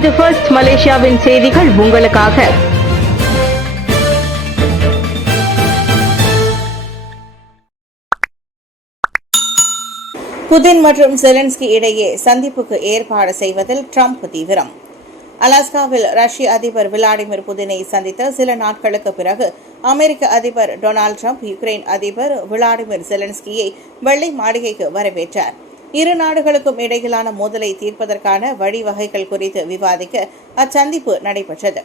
இது ஃபர்ஸ்ட் மலேசியாவின் செய்திகள் உங்களுக்காக. புதின் மற்றும் செலன்ஸ்கி இடையே சந்திப்புக்கு ஏற்பாடு செய்வதில் ட்ரம்ப் தீவிரம். அலாஸ்காவில் ரஷ்ய அதிபர் விளாடிமிர் புதினை சந்தித்த சில நாட்களுக்கு பிறகு அமெரிக்க அதிபர் டொனால்டு ட்ரம்ப் யுக்ரைன் அதிபர் விளாடிமிர் செலன்ஸ்கியை வெள்ளை மாளிகைக்கு வரவேற்றார். இரு நாடுகளுக்கும் இடையிலான மோதலை தீர்ப்பதற்கான வழிவகைகள் குறித்து விவாதிக்க அச்சந்திப்பு நடைபெற்றது.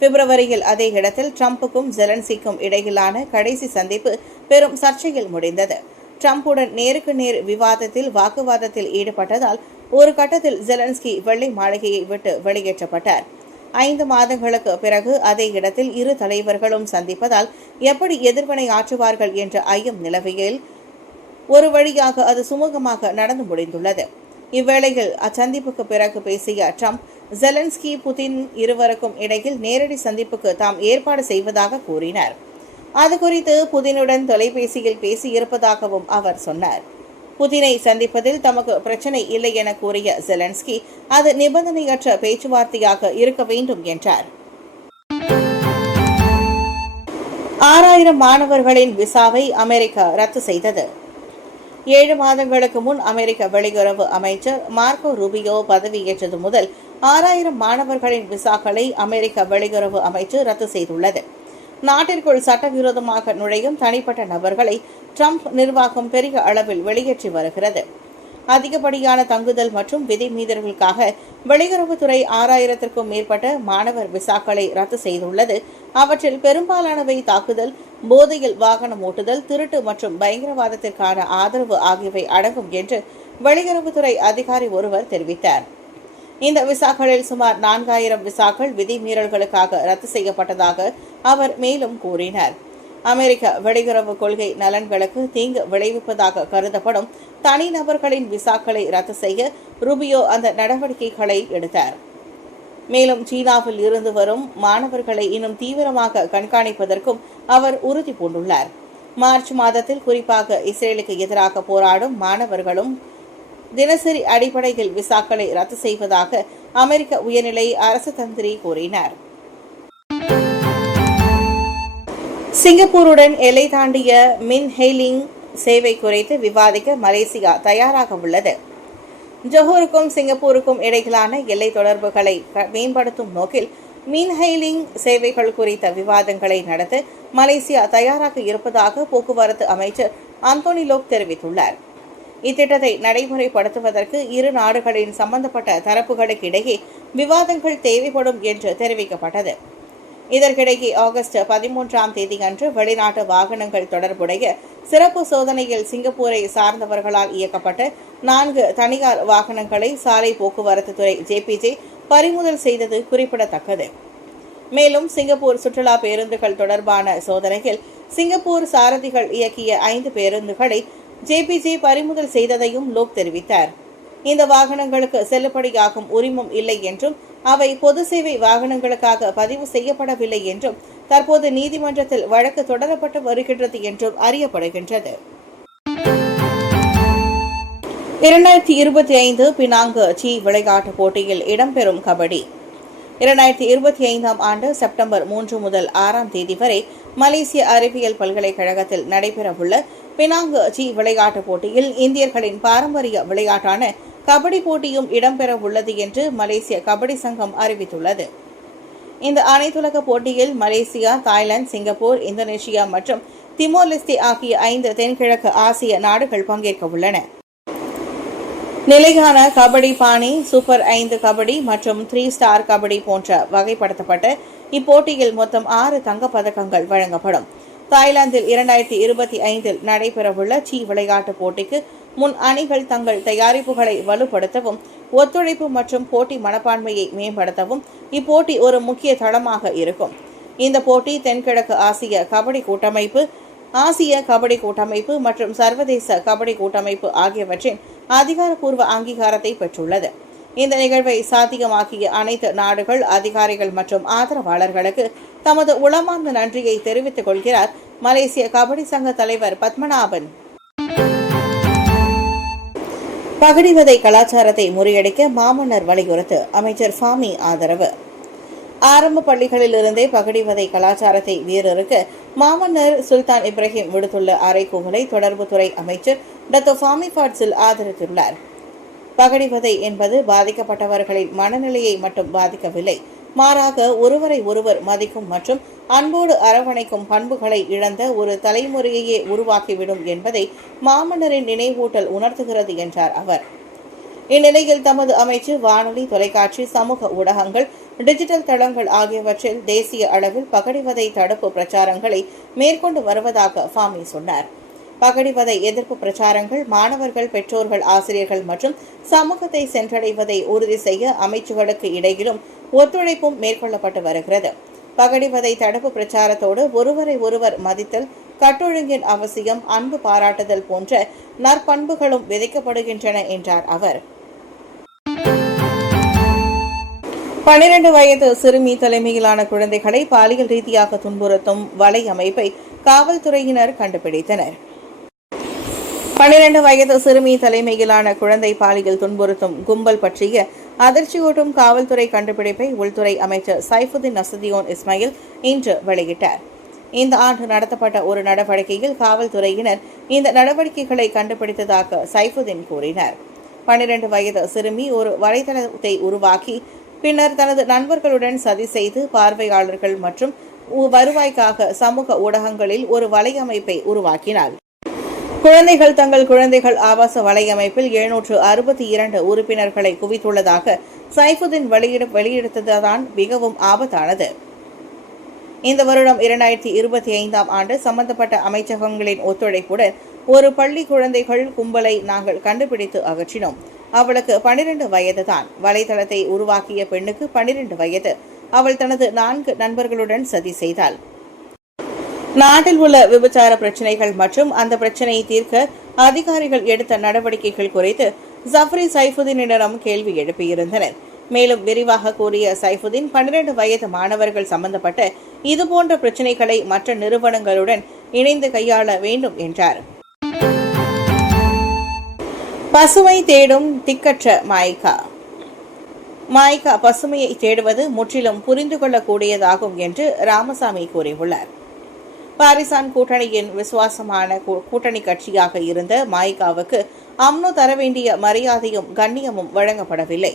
பிப்ரவரியில் அதே இடத்தில் ட்ரம்புக்கும் ஜெலன்ஸ்கிக்கும் இடையிலான கடைசி சந்திப்பு பெரும் சர்ச்சையில் முடிந்தது. ட்ரம்புடன் நேருக்கு நேர் விவாதத்தில் வாக்குவாதத்தில் ஈடுபட்டதால் ஒரு கட்டத்தில் ஜெலன்ஸ்கி வெள்ளை மாளிகையை விட்டு வெளியேற்றப்பட்டார். 5 மாதங்களுக்கு பிறகு அதே இடத்தில் இரு தலைவர்களும் சந்திப்பதால் எப்படி எதிர்வினை ஆற்றுவார்கள் என்ற ஐயம் நிலவியில் ஒரு வழியாக அது சுமூகமாக நடந்து முடிந்துள்ளது. இவ்வேளையில் அச்சந்திப்புக்கு பிறகு பேசிய ட்ரம்ப், ஜெலன்ஸ்கி புதின் இருவருக்கும் இடையில் நேரடி சந்திப்புக்கு தாம் ஏற்பாடு செய்வதாக கூறினார். அது குறித்து புதினுடன் தொலைபேசியில் பேசியிருப்பதாகவும் அவர் சொன்னார். புதினை சந்திப்பதில் தமக்கு பிரச்சனை இல்லை என கூறிய ஜெலன்ஸ்கி, அது நிபந்தனையற்ற பேச்சுவார்த்தையாக இருக்க வேண்டும் என்றார். 6000 மாணவர்களின் விசாவை அமெரிக்கா ரத்து செய்தது. 7 மாதங்களுக்கு முன் அமெரிக்க வெளியுறவு அமைச்சர் மார்க்கோ ரூபியோ பதவியேற்றது முதல் 6000 மாணவர்களின் விசாக்களை அமெரிக்க வெளியுறவு அமைச்சு ரத்து செய்துள்ளது. நாட்டிற்குள் சட்டவிரோதமாக நுழையும் தனிப்பட்ட நபர்களை ட்ரம்ப் நிர்வாகம் பெரிய அளவில் வெளியேற்றி வருகிறது. அதிகப்படியான தங்குதல் மற்றும் விதி மீறல்களுக்காக வெளியுறவுத்துறை 6000க்கும் மேற்பட்ட மாணவர் விசாக்களை ரத்து செய்துள்ளது. அவற்றில் பெரும்பாலானவை தாக்குதல், போதையில் வாகனம் ஓட்டுதல், திருட்டு மற்றும் பயங்கரவாதத்திற்கான ஆதரவு ஆகியவை அடங்கும் என்று வெளியுறவுத்துறை அதிகாரி ஒருவர் தெரிவித்தார். இந்த விசாக்களில் சுமார் 4000 விசாக்கள் விதிமீறல்களுக்காக ரத்து செய்யப்பட்டதாக அவர் மேலும் கூறினார். அமெரிக்க வெளியுறவு கொள்கை நலன்களுக்கு தீங்கு விளைவிப்பதாக கருதப்படும் தனிநபர்களின் விசாக்களை ரத்து செய்ய ரூபியோ அந்த நடவடிக்கைகளை எடுத்தார். மேலும் சீனாவில் இருந்து வரும் மாணவர்களை இன்னும் தீவிரமாக கண்காணிப்பதற்கும் அவர் உறுதி பூண்டுள்ளார். மார்ச் மாதத்தில் குறிப்பாக இஸ்ரேலுக்கு எதிராக போராடும் மாணவர்களும் தினசரி அடிப்படையில் விசாக்களை ரத்து செய்வதாக அமெரிக்க உயர்நிலை அரசு தந்திரி கூறினார். சிங்கப்பூருடன் எல்லை தாண்டிய மின் ஹெய்லிங் சேவை குறித்து விவாதிக்க மலேசியா தயாராக உள்ளது. ஜொஹூருக்கும் சிங்கப்பூருக்கும் இடையிலான எல்லை தொடர்புகளை மேம்படுத்தும் நோக்கில் மின் ஹெய்லிங் சேவைகள் குறித்த விவாதங்களை நடத்த மலேசியா தயாராக இருப்பதாக போக்குவரத்து அமைச்சர் அந்தோனி லோக் தெரிவித்துள்ளார். இத்திட்டத்தை நடைமுறைப்படுத்துவதற்கு இரு நாடுகளின் சம்பந்தப்பட்ட தரப்புகளுக்கு இடையே விவாதங்கள் தேவைப்படும் என்று தெரிவிக்கப்பட்டது. இதற்கிடையே ஆகஸ்ட் 13ஆம் தேதி அன்று வெளிநாட்டு வாகனங்கள் தொடர்புடைய சிறப்பு சோதனையில் சிங்கப்பூரை சார்ந்தவர்களால் இயக்கப்பட்ட 4 தனியார் வாகனங்களை சாலை போக்குவரத்து துறை JPJ பறிமுதல் செய்தது குறிப்பிடத்தக்கது. மேலும் சிங்கப்பூர் சுற்றுலா பேருந்துகள் தொடர்பான சோதனையில் சிங்கப்பூர் சாரதிகள் இயக்கிய 5 பேருந்துகளை JPJ பறிமுதல் செய்ததையும் லோக் தெரிவித்தார். இந்த வாகனங்களுக்கு செல்லுபடியாகும் உரிமம் இல்லை என்றும் அவை பொது சேவை வாகனங்களுக்காக பதிவு செய்யப்படவில்லை என்றும் தற்போது நீதிமன்றத்தில் வழக்கு தொடரப்பட்டு வருகின்றது என்றும் அறியப்படுகின்றது. 2025 பினாங்கு சி விளையாட்டுப் போட்டியில் இடம்பெறும் கபடி. 2025ஆம் ஆண்டு செப்டம்பர் 3 முதல் 6ஆம் தேதி வரை மலேசிய அறிவியல் பல்கலைக்கழகத்தில் நடைபெறவுள்ள பினாங்கு சி விளையாட்டுப் போட்டியில் இந்தியர்களின் பாரம்பரிய விளையாட்டான கபடி போட்டியும் இடம்பெற உள்ளது என்று மலேசிய கபடி சங்கம் அறிவித்துள்ளது. இந்த அனைத்துலக போட்டியில் மலேசியா, தாய்லாந்து, சிங்கப்பூர், இந்தோனேஷியா மற்றும் திமோர் லெஸ்தே ஆகிய 5 தென்கிழக்கு ஆசிய நாடுகள் பங்கேற்க உள்ளன. நிலையான கபடி பாணி, சூப்பர் 5 கபடி மற்றும் 3 ஸ்டார் கபடி போன்ற வகைப்படுத்தப்பட்ட இப்போட்டியில் மொத்தம் 6 தங்கப் பதக்கங்கள் வழங்கப்படும். தாய்லாந்தில் 2025இல் நடைபெறவுள்ள சி விளையாட்டுப் போட்டிக்கு முன் அணிகள் தங்கள் தயாரிப்புகளை வலுப்படுத்தவும் ஒத்துழைப்பு மற்றும் போட்டி மனப்பான்மையை மேம்படுத்தவும் இப்போட்டி ஒரு முக்கிய தளமாக இருக்கும். இந்த போட்டி தென்கிழக்கு ஆசிய கபடி கூட்டமைப்பு, ஆசிய கபடி கூட்டமைப்பு மற்றும் சர்வதேச கபடி கூட்டமைப்பு ஆகியவற்றின் அதிகாரப்பூர்வ அங்கீகாரத்தை பெற்றுள்ளது. இந்த நிகழ்வை சாத்தியமாக்கிய அனைத்து நாடுகள், அதிகாரிகள் மற்றும் ஆதரவாளர்களுக்கு தமது உளமார்ந்த நன்றியை தெரிவித்துக் கொள்கிறார் மலேசிய கபடி சங்க தலைவர் பத்மநாபன். பகடிவதை கலாச்சாரத்தை முறியடிக்க மாமன்னர் வலியுறுத்து அமைச்சர் ஃபாமி ஆதரவு. ஆரம்ப பள்ளிகளிலிருந்தே பகடிவதை கலாச்சாரத்தை வேறறுக்க மாமன்னர் சுல்தான் இப்ராஹிம் விடுத்துள்ள அறைகூவலை தொடர்புத்துறை அமைச்சர் டாக்டர் ஃபாமி ஃபாட்சில் ஆதரித்துள்ளார். பகடிவதை என்பது பாதிக்கப்பட்டவர்களின் மனநிலையை மட்டும் பாதிக்கவில்லை, மாறாக ஒருவரை ஒருவர் மதிக்கும் மற்றும் அன்போடு அரவணைக்கும் பண்புகளை இழந்த ஒரு தலைமுறையையே உருவாக்கிவிடும் என்பதை மாமன்னரின் நினைவூட்டல் உணர்த்துகிறது என்றார் அவர். இந்நிலையில் தமது அமைச்சு வானொலி, தொலைக்காட்சி, சமூக ஊடகங்கள், டிஜிட்டல் தளங்கள் ஆகியவற்றில் தேசிய அளவில் பகடிவதை தடுப்பு பிரச்சாரங்களை மேற்கொண்டு வருவதாக ஃபாமி சொன்னார். பகடிவதை எதிர்ப்பு பிரச்சாரங்கள் மாணவர்கள், பெற்றோர்கள், ஆசிரியர்கள் மற்றும் சமூகத்தை சென்றடைவதை உறுதி செய்ய அமைச்சுகளுக்கு இடையிலும் ஒத்துழைப்பும் மேற்கொள்ளப்பட்டு வருகிறது. பகடிவதை தடுப்பு பிரச்சாரத்தோடு ஒருவரை ஒருவர் மதித்தல், கட்டொழுங்கின் அவசியம், அன்பு பாராட்டுதல் போன்ற நற்பண்புகளும் விதைக்கப்படுகின்றன என்றார் அவர். 12 வயது சிறுமி தலைமையிலான குழந்தைகளை பாலியல் ரீதியாக துன்புறுத்தும் வலை அமைப்பை காவல்துறையினர் கண்டுபிடித்தனர். 12 வயது சிறுமி தலைமையிலான குழந்தை பாலியல் துன்புறுத்தும் கும்பல் பற்றிய அதிர்ச்சியூட்டும் காவல்துறை கண்டுபிடிப்பை உள்துறை அமைச்சர் சைஃபுதீன் நஸ்ருதீன் இஸ்மாயில் இன்று வெளியிட்டார். இந்த ஆண்டு நடத்தப்பட்ட ஒரு நடவடிக்கையில் காவல்துறையினர் இந்த நடவடிக்கைகளை கண்டுபிடித்ததாக சைஃபுதீன் கூறினார். 12 வயது சிறுமி ஒரு வலைதளத்தை உருவாக்கி பின்னர் தனது நண்பர்களுடன் சதி செய்து பார்வையாளர்கள் மற்றும் வருவாய்க்காக சமூக ஊடகங்களில் ஒரு வலையமைப்பை உருவாக்கினார். குழந்தைகள் தங்கள் குழந்தைகள் ஆபாச வலையமைப்பில் 762 உறுப்பினர்களை குவித்துள்ளதாக சைஃபுதீன் வெளியிடுத்ததுதான் மிகவும் ஆபத்தானது. இந்த வருடம் 2025ஆம் ஆண்டு சம்பந்தப்பட்ட அமைச்சகங்களின் ஒத்துழைப்புடன் ஒரு பள்ளி குழந்தைகள் கும்பலை நாங்கள் கண்டுபிடித்து அகற்றினோம். அவளுக்கு 12 வயது தான். வலைதளத்தை உருவாக்கிய பெண்ணுக்கு 12 வயது. அவள் தனது 4 நண்பர்களுடன் சதி செய்தாள். நாட்டில் உள்ள விபச்சார பிரச்சினைகள் மற்றும் அந்த பிரச்சினையை தீர்க்க அதிகாரிகள் எடுத்த நடவடிக்கைகள் குறித்து ஜஃப்ரி சைஃபுதீனிடம் கேள்வி எழுப்பியிருந்தனர். மேலும் விரிவாக கூறிய சைஃபுதீன் 12 வயது மாணவர்கள் சம்பந்தப்பட்ட இதுபோன்ற பிரச்சினைகளை மற்ற நிறுவனங்களுடன் இணைந்து கையாள வேண்டும் என்றார். பசுமை தேடும் திக்கற்ற மாய்கா. மாய்கா பசுமையை தேடுவது முற்றிலும் புரிந்து கொள்ளக்கூடியதாகும் என்று ராமசாமி கூறியுள்ளார். பாரிசான் கூட்டணியின் விசுவாசமான கூட்டணி கட்சியாக இருந்த மாய்காவுக்கு அம்னோ தர வேண்டிய மரியாதையும் கண்ணியமும் வழங்கப்படவில்லை.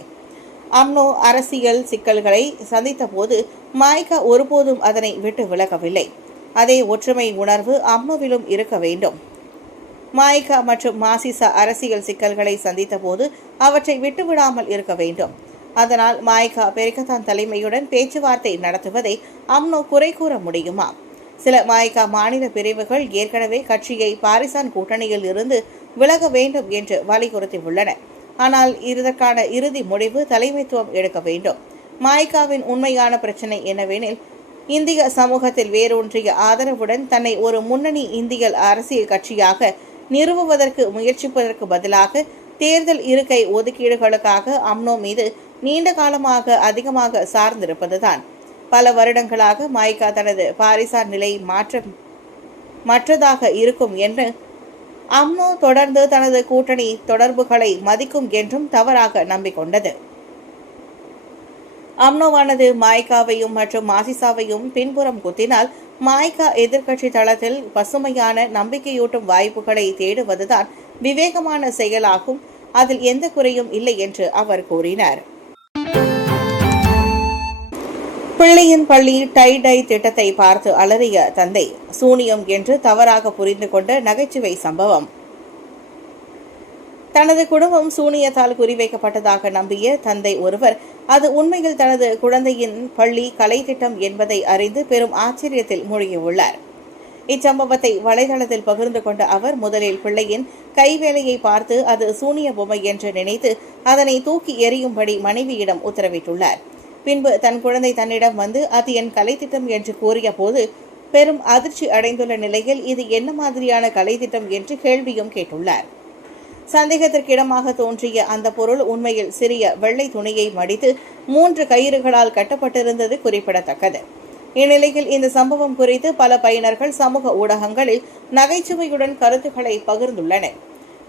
அம்னோ அரசியல் சிக்கல்களை சந்தித்த போது மாய்கா ஒருபோதும் அதனை விட்டு விலகவில்லை. அதே ஒற்றுமை உணர்வு அம்னோவிலும் இருக்க வேண்டும். மாய்கா மற்றும் மாசிசா அரசியல் சிக்கல்களை சந்தித்த போது அவற்றை விட்டுவிடாமல் இருக்க வேண்டும். அதனால் மாய்கா பெரிகத்தான் தலைமையுடன் பேச்சுவார்த்தை நடத்துவதை அம்னோ குறை கூற முடியுமா? சில மாய்கா மாநில பிரிவுகள் ஏற்கனவே கட்சியை பாரிசான் கூட்டணியில் இருந்து விலக வேண்டும் என்று வலியுறுத்தியுள்ளன. ஆனால் இதற்கான இறுதி முடிவு தலைமைத்துவம் எடுக்க வேண்டும். மாய்காவின் உண்மையான பிரச்சினை என்னவெனில், இந்திய சமூகத்தில் வேரூன்றிய ஆதரவுடன் தன்னை ஒரு முன்னணி இந்திய அரசியல் கட்சியாக நிறுவுவதற்கு முயற்சிப்பதற்கு பதிலாக தேர்தல் இருக்கை ஒதுக்கீடுகளுக்காக அம்னோ மீது நீண்ட காலமாக அதிகமாக சார்ந்திருப்பதுதான். பல வருடங்களாக மாய்கா தனது பாரிசான் நிலை மற்றதாக இருக்கும் என்று அம்னோ தொடர்ந்து தனது கூட்டணி தொடர்புகளை மதிக்கும் என்றும் தவறாக நம்பிக்கொண்டது. அம்னோவானது மாய்காவையும் மற்றும் மாசிசாவையும் பின்புறம் குத்தினால் மாய்கா எதிர்க்கட்சி தளத்தில் பசுமையான நம்பிக்கையூட்டும் வாய்ப்புகளை தேடுவதுதான் விவேகமான செயலாகும். அதில் எந்த குறையும் இல்லை என்று அவர் கூறினார். பிள்ளையின் பள்ளி டை திட்டத்தை பார்த்து அலறிய தந்தை, சூனியம் என்று தவறாக புரிந்து கொண்ட நகைச்சுவை சம்பவம். தனது குடும்பம் சூனியத்தால் குறிவைக்கப்பட்டதாக நம்பிய தந்தை ஒருவர் அது உண்மையில் தனது குழந்தையின் பள்ளி கலை திட்டம் என்பதை அறிந்து பெரும் ஆச்சரியத்தில் மூழ்கியுள்ளார். இச்சம்பவத்தை வலைதளத்தில் பகிர்ந்து கொண்ட அவர் முதலில் பிள்ளையின் கைவேலையை பார்த்து அது சூனிய பொம்மை என்று நினைத்து அதனை தூக்கி எறியும்படி மனைவியிடம் உத்தரவிட்டுள்ளார். பின்பு தன் குழந்தை தன்னிடம் வந்து அது என் கலை திட்டம் என்று கூறிய போது பெரும் அதிர்ச்சி அடைந்துள்ள நிலையில் இது என்ன மாதிரியான கலை திட்டம் என்று கேள்வியும் கேட்டுள்ளார். சந்தேகத்திற்கிடமாக தோன்றிய அந்த பொருள் உண்மையில் சிறிய வெள்ளை துணியை மடித்து 3 கயிறுகளால் கட்டப்பட்டிருந்தது குறிப்பிடத்தக்கது. இந்நிலையில் இந்த சம்பவம் குறித்து பல பயனர்கள் சமூக ஊடகங்களில் நகைச்சுவையுடன் கருத்துக்களை பகிர்ந்துள்ளனர்.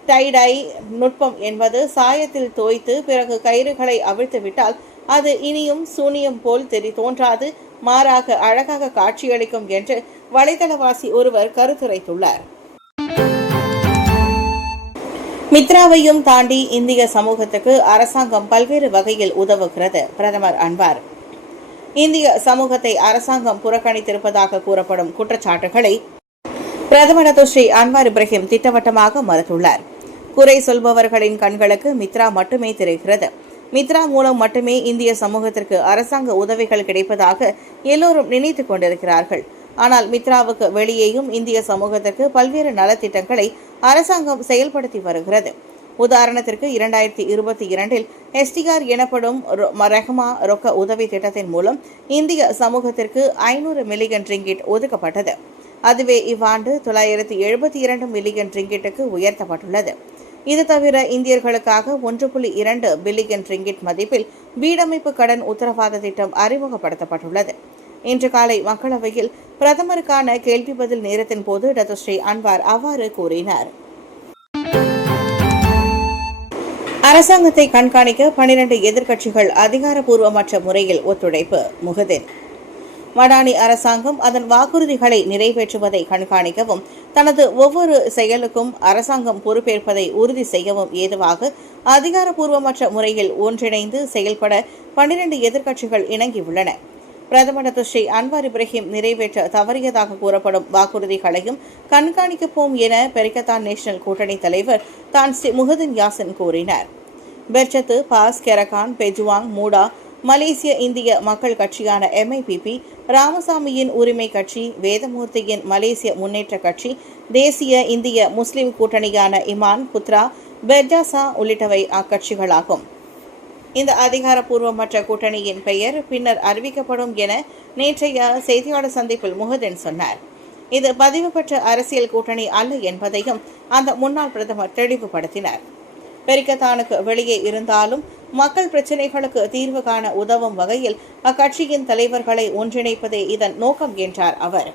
டைடை நுட்பம் என்பது சாயத்தில் தோய்த்து பிறகு கயிறுகளை அவிழ்த்துவிட்டால் அது இனியும் சூனியம் போல் தோன்றாது, மாறாக அழகாக காட்சியளிக்கும் என்று வலைதளவாசி ஒருவர் கருத்துரைத்துள்ளார். மித்ராவையும் தாண்டி இந்திய சமூகத்துக்கு அரசாங்கம் பல்வேறு வகையில் உதவுகிறது. பிரதமர் அன்வார் இந்திய சமூகத்தை அரசாங்கம் புறக்கணித்திருப்பதாக கூறப்படும் குற்றச்சாட்டுகளை பிரதமர் ஸ்ரீ அன்வார் இப்ராஹிம் திட்டவட்டமாக மறுத்துள்ளார். குறை சொல்பவர்களின் கண்களுக்கு மித்ரா மட்டுமே தெரிகிறது. மித்ரா மூலம் மட்டுமே இந்திய சமூகத்திற்கு அரசாங்க உதவிகள் கிடைப்பதாக எல்லோரும் நினைத்துக் கொண்டிருக்கிறார்கள். ஆனால் மித்ராவுக்கு வெளியேயும் இந்திய சமூகத்திற்கு பல்வேறு நலத்திட்டங்களை அரசாங்கம் செயல்படுத்தி வருகிறது. உதாரணத்திற்கு 2022 SDR எனப்படும் ரஹ்மா ரொக்க உதவி திட்டத்தின் மூலம் இந்திய சமூகத்திற்கு 500 மில்லியன் ரிங்கிட் ஒதுக்கப்பட்டது. அதுவே இவ்வாண்டு 972 மில்லியன் ரிங்கிட்டுக்கு உயர்த்தப்பட்டுள்ளது. இது தவிர இந்தியர்களுக்காக 1.2 பில்லியன் ரிங்கிட் மதிப்பில் வீடமைப்பு கடன் உத்தரவாத திட்டம் அறிமுகப்படுத்தப்பட்டுள்ளது. இன்று காலை மக்களவையில் பிரதமருக்கான கேள்வி பதில் நேரத்தின் போது டாக்டர் ஸ்ரீ அன்வார் அவ்வாறு கூறினார். அரசாங்கத்தை கண்காணிக்க 12 எதிர்க்கட்சிகள் அதிகாரப்பூர்வமற்ற முறையில் ஒத்துழைப்பு. முஹதின் மடானி அரசாங்கம் அதன் வாக்குறுதிகளை நிறைவேற்றுவதை கண்காணிக்கவும் தனது ஒவ்வொரு செயலுக்கும் அரசாங்கம் பொறுப்பேற்பதை உறுதி செய்யவும் ஏதுவாக அதிகாரப்பூர்வமற்ற முறையில் ஒன்றிணைந்து செயல்பட 12 எதிர்க்கட்சிகள் இணங்கியுள்ளன. பிரதமர் ஸ்ரீ அன்வார் இப்ராஹிம் நிறைவேற்ற தவறியதாக கூறப்படும் வாக்குறுதிகளையும் கண்காணிக்கப்போம் என பெரிக்கத்தான் நேஷனல் கூட்டணி தலைவர் தான் ஸ்ரீ முஹதின் யாசின் கூறினார். பெர்ச்சத்து, பாஸ், கெரகான், பெஜுவாங், மூடா, மலேசிய இந்திய மக்கள் கட்சியான MIPP, ராமசாமியின் உரிமை கட்சி, வேதமூர்த்தியின் மலேசிய முன்னேற்ற கட்சி, தேசிய இந்திய முஸ்லிம் கூட்டணியான இமான், புத்ரா, பெர்ஜாசா உள்ளிட்டவை அக்கட்சிகளாகும். இந்த அதிகாரப்பூர்வமற்ற கூட்டணியின் பெயர் பின்னர் அறிவிக்கப்படும் என நேற்றைய செய்தியாளர் சந்திப்பில் முஹதின் சொன்னார். இது பதிவு பெற்ற அரசியல் கூட்டணி அல்ல என்பதையும் அந்த முன்னாள் பிரதமர் தெளிவுபடுத்தினார். பெரிக்கத்தானுக்கு வெளியே இருந்தாலும் மக்கள் பிரச்சினைகளுக்கு தீர்வு காண உதவும் வகையில் அக்கட்சியின் தலைவர்களை ஒன்றிணைப்பதே இதன் நோக்கம் என்றார் அவர்.